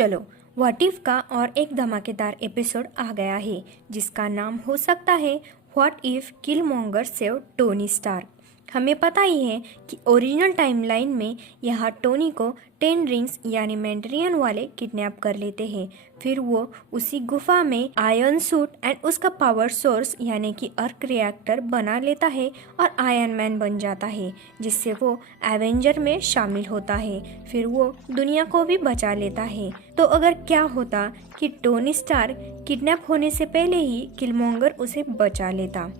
चलो what if का और एक धमाकेदार एपिसोड आ गया है जिसका नाम हो सकता है what if Killmonger save Tony Stark. हमें पता ही है कि ओरिजिनल टाइमलाइन में यहाँ टोनी को 10 रिंग्स यानी मैंड्रियन वाले किडनैप कर लेते हैं। फिर वो उसी गुफा में आयरन सूट एंड उसका पावर सोर्स यानी कि अर्क रिएक्टर बना लेता है और आयरन मैन बन जाता है, जिससे वो एवेंजर में शामिल होता है। फिर वो दुनिया को भी बचा लेता है। तो अगर क्या होता कि टोनी स्टार्क किडनैप होने से पहले ही किलमॉन्गर उसे बचा लेता।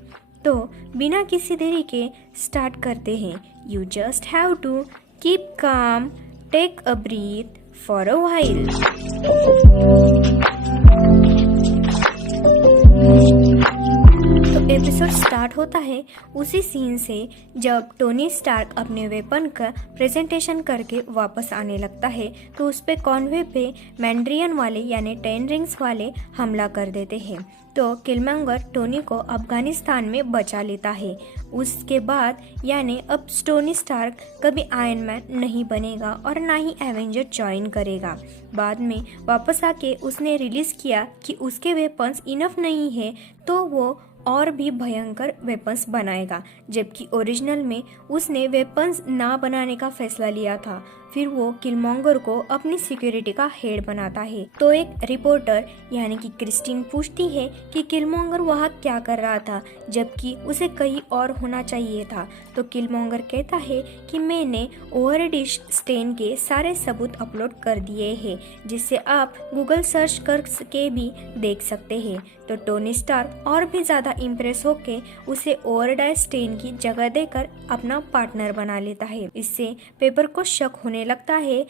तो बिना किसी देरी के स्टार्ट करते हैं। You just have to keep calm, take a breath for a while. तो एपिसोड स्टार्ट होता है उसी सीन से जब टोनी स्टार्क अपने वेपन का प्रेजेंटेशन करके वापस आने लगता है। तो उस पे कॉन्वे पे मैंड्रियन वाले यानी 10 रिंग्स वाले हमला कर देते हैं। तो किलमॉन्गर टोनी को अफगानिस्तान में बचा लेता है। उसके बाद यानी अब टोनी स्टार्क कभी आयरन मैन नहीं बनेगा और ना ही एवेंजर ज्वाइन करेगा। बाद में वापस आके उसने रिलीज़ किया कि उसके वेपन्स इनफ नहीं है, तो वो और भी भयंकर वेपन्स बनाएगा, जबकि ओरिजिनल में उसने वेपन्स ना बनाने का फैसला लिया था। फिर वो किलमॉन्गर को अपनी सिक्योरिटी का हेड बनाता है। तो एक रिपोर्टर यानी कि क्रिस्टीन पूछती है कि किलमॉन्गर वहाँ क्या कर रहा था, जबकि उसे कहीं और होना चाहिए था। तो किलमॉन्गर कहता है कि मैंने ओवरडिश स्टेन के सारे सबूत अपलोड कर दिए हैं, जिससे आप गूगल सर्च करके भी देख सकते हैं। तो टोनी स्टार्क और भी ज़्यादा इम्प्रेस होके उसे ओवरडाइश स्टेन की जगह देकर अपना पार्टनर बना लेता है। इससे पेपर को शक होने लगता है,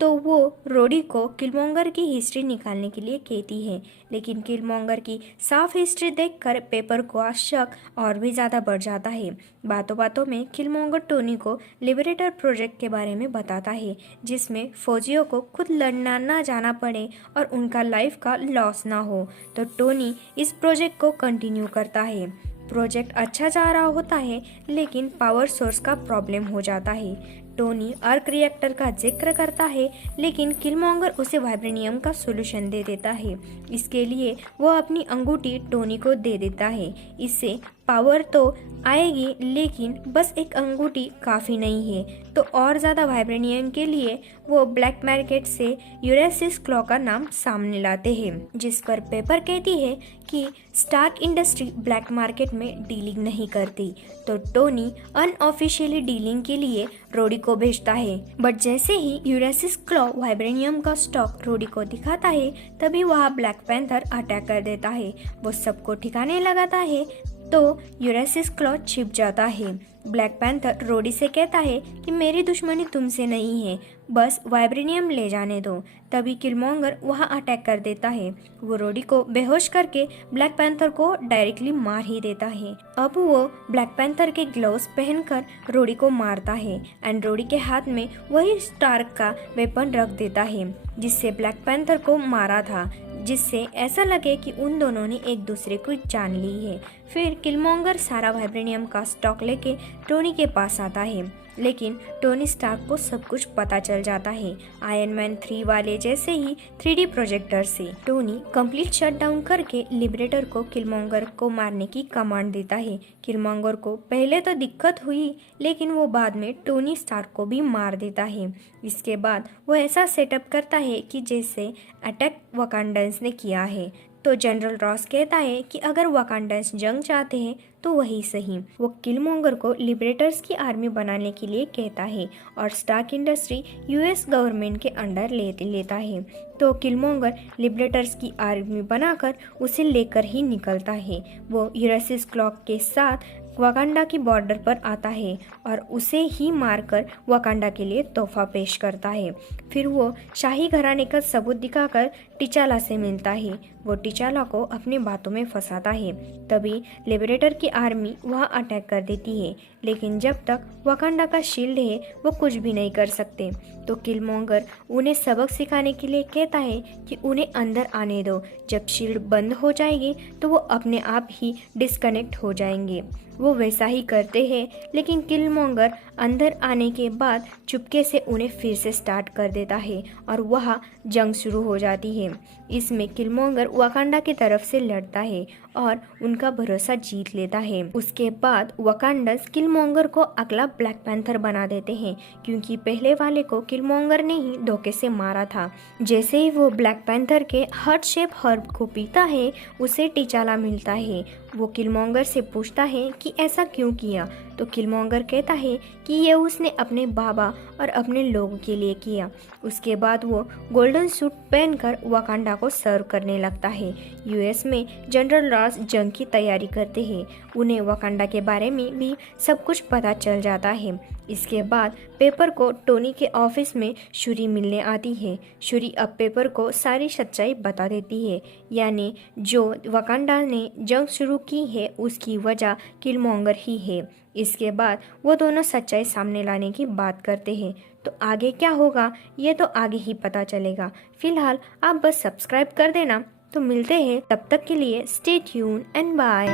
तो वो रोडी को किलमॉन्गर की हिस्ट्री निकालने के लिए कहती है। लेकिन किलमॉन्गर की साफ हिस्ट्री देखकर पेपर को शक और भी ज़्यादा बढ़ जाता है। बातों बातों में किलमॉन्गर टोनी को लिबरेटर प्रोजेक्ट के बारे में बताता है, जिसमें फौजियों को खुद लड़ना ना जाना पड़े और उनका लाइफ का लॉस ना हो। तो टोनी इस प्रोजेक्ट को कंटिन्यू करता है। प्रोजेक्ट अच्छा जा रहा होता है, लेकिन पावर सोर्स का प्रॉब्लम हो जाता है। टोनी अर्क रिएक्टर का जिक्र करता है, लेकिन किलमॉन्गर उसे वाइब्रेनियम का सॉल्यूशन दे देता है। इसके लिए वो अपनी अंगूठी टोनी को दे देता है। इससे पावर तो आएगी, लेकिन बस एक अंगूठी काफ़ी नहीं है। तो और ज़्यादा वाइब्रेनियम के लिए वो ब्लैक मार्केट से यूरेसिस क्लॉ का नाम सामने लाते हैं, जिस पर पेपर कहती है कि स्टार्क इंडस्ट्री ब्लैक मार्केट में डीलिंग नहीं करती। तो टोनी अनऑफिशियली डीलिंग के लिए रोडी को भेजता है, बट जैसे ही यूरेसिस क्लॉ वाइब्रेनियम का स्टॉक रोडी को दिखाता है, तभी वह ब्लैक पैंथर अटैक कर देता है। वो सबको ठिकाने लगाता है, तो यूरेसिस क्लॉ छिप जाता है। ब्लैक पैंथर रोडी से कहता है कि मेरी दुश्मनी तुमसे नहीं है, बस वाइब्रेनियम ले जाने दो। तभी किलमॉन्गर वहाँ अटैक कर देता है। वो रोडी को बेहोश करके ब्लैक पैंथर को डायरेक्टली मार ही देता है। अब वो ब्लैक पैंथर के ग्लव्स पहनकर रोडी को मारता है एंड रोडी के हाथ में वही स्टार्क का वेपन रख देता है, जिससे ब्लैक पैंथर को मारा था, जिससे ऐसा लगे कि उन दोनों ने एक दूसरे को जान ली है। फिर किलमॉन्गर सारा वाइब्रेनियम का स्टॉक लेके टोनी के पास आता है, लेकिन टोनी स्टार्क को सब कुछ पता चल जाता है। आयरन मैन 3 वाले जैसे ही 3D प्रोजेक्टर से टोनी कंप्लीट शटडाउन करके लिबरेटर को किलमॉन्गर को मारने की कमांड देता है। किलमॉन्गर को पहले तो दिक्कत हुई, लेकिन वो बाद में टोनी स्टार्क को भी मार देता है। इसके बाद वो ऐसा सेटअप करता है कि जैसे अटैक वकांडन्स ने किया है। तो जनरल रॉस कहता है कि अगर वकांडन्स जंग चाहते हैं तो वही सही। वो किलमॉन्गर को लिबरेटर्स की आर्मी बनाने के लिए कहता है और स्टार्क इंडस्ट्री यूएस गवर्नमेंट के अंडर लेता है। तो किलमॉन्गर लिबरेटर्स की आर्मी बनाकर उसे लेकर ही निकलता है। वो यूरेसिस क्लॉक के साथ वकांडा की बॉर्डर पर आता है और उसे ही मारकर वकांडा के लिए तोहफा पेश करता है। फिर वो शाही घराने का सबूत दिखाकर टिचाला से मिलता है। वो टिचाला को अपनी बातों में फंसाता है। तभी लिबरेटर की आर्मी वहाँ अटैक कर देती है, लेकिन जब तक वकांडा का शील्ड है वो कुछ भी नहीं कर सकते। तो किलमॉन्गर उन्हें सबक सिखाने के लिए कहता है कि उन्हें अंदर आने दो। जब शील्ड बंद हो जाएगी तो वो अपने आप ही डिस्कनेक्ट हो जाएंगे। वो वैसा ही करते हैं, लेकिन किलमॉन्गर अंदर आने के बाद चुपके से उन्हें फिर से स्टार्ट कर देता है और वहाँ जंग शुरू हो जाती है। इसमें किलमोंगर वकांडा की तरफ से लड़ता है और उनका भरोसा जीत लेता है। उसके बाद वकांडस किलमोंगर को अगला ब्लैक पैंथर बना देते हैं, क्योंकि पहले वाले को किलमोंगर ने ही धोखे से मारा था। जैसे ही वो ब्लैक पैंथर के हार्ट शेप हर्ब को पीता है, उसे टीचाला मिलता है। वो किलमोंगर से पूछता है कि ऐसा क्यों किया, तो किलमोंगर कहता है कि ये उसने अपने बाबा और अपने लोगों के लिए किया। उसके बाद वो गोल्डन सूट पहनकर वकांडा को सर्व करने लगता है। यूएस में जनरल रॉस जंग की तैयारी करते हैं। उन्हें वकांडा के बारे में भी सब कुछ पता चल जाता है। इसके बाद पेपर को टोनी के ऑफिस में शुरी मिलने आती है। शुरी अब पेपर को सारी सच्चाई बता देती है, यानी जो वकांडा ने जंग शुरू की है उसकी वजह किलमोंगर ही है। इसके बाद वो दोनों सच्चाई सामने लाने की बात करते हैं। तो आगे क्या होगा ये तो आगे ही पता चलेगा। फिलहाल आप बस सब्सक्राइब कर देना। तो मिलते हैं, तब तक के लिए स्टे ट्यून एंड बाय।